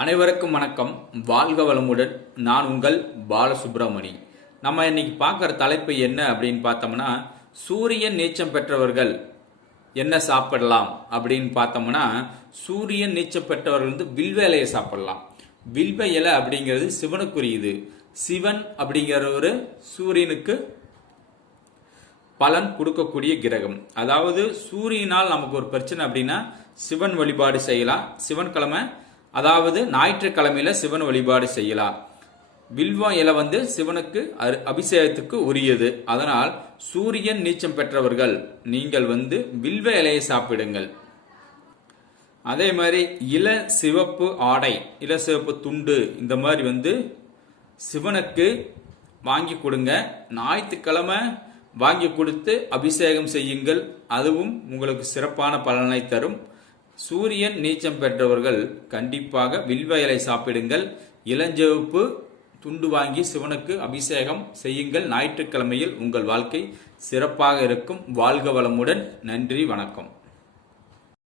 அனைவருக்கும் வணக்கம். வாழ்க வளமுடன். நான் உங்கள் பாலசுப்ரமணி. நம்ம இன்னைக்கு பார்க்குற தலைப்பு என்ன அப்படின்னு பார்த்தோம்னா, சூரியன் நீச்சம் பெற்றவர்கள் என்ன சாப்பிடலாம் அப்படின்னு பார்த்தோம்னா, சூரியன் நீச்சம் பெற்றவர்கள் வில்வ இலையை சாப்பிடலாம். வில்வ இலை அப்படிங்கிறது சிவனுக்குரியது. சிவன் அப்படிங்கிற சூரியனுக்கு பலன் கொடுக்கக்கூடிய கிரகம். அதாவது சூரியனால் நமக்கு ஒரு பிரச்சனை அப்படின்னா சிவன் வழிபாடு செய்யலாம். சிவன் கிழமை, அதாவது ஞாயிற்றுக்கிழமையில சிவன் வழிபாடு செய்யலாம். வில்வ இலை சிவனுக்கு அபிஷேகத்துக்கு உரியது. அதனால் சூரியன் நீச்சம் பெற்றவர்கள் நீங்கள் வில்வ இலையை சாப்பிடுங்கள். அதே மாதிரி இள சிவப்பு ஆடை, இள சிவப்பு துண்டு இந்த மாதிரி சிவனுக்கு வாங்கி கொடுங்க. ஞாயிற்றுக்கிழமை வாங்கி கொடுத்து அபிஷேகம் செய்யுங்கள். அதுவும் உங்களுக்கு சிறப்பான பலனை தரும். சூரியன் நீச்சம் பெற்றவர்கள் கண்டிப்பாக வில்வ இலை சாப்பிடுங்கள். இளஞ்சிவப்பு துண்டு வாங்கி சிவனுக்கு அபிஷேகம் செய்யுங்கள். ஞாயிற்றுக்கிழமையில் உங்கள் வாழ்க்கை சிறப்பாக இருக்கும். வாழ்க வளமுடன். நன்றி, வணக்கம்.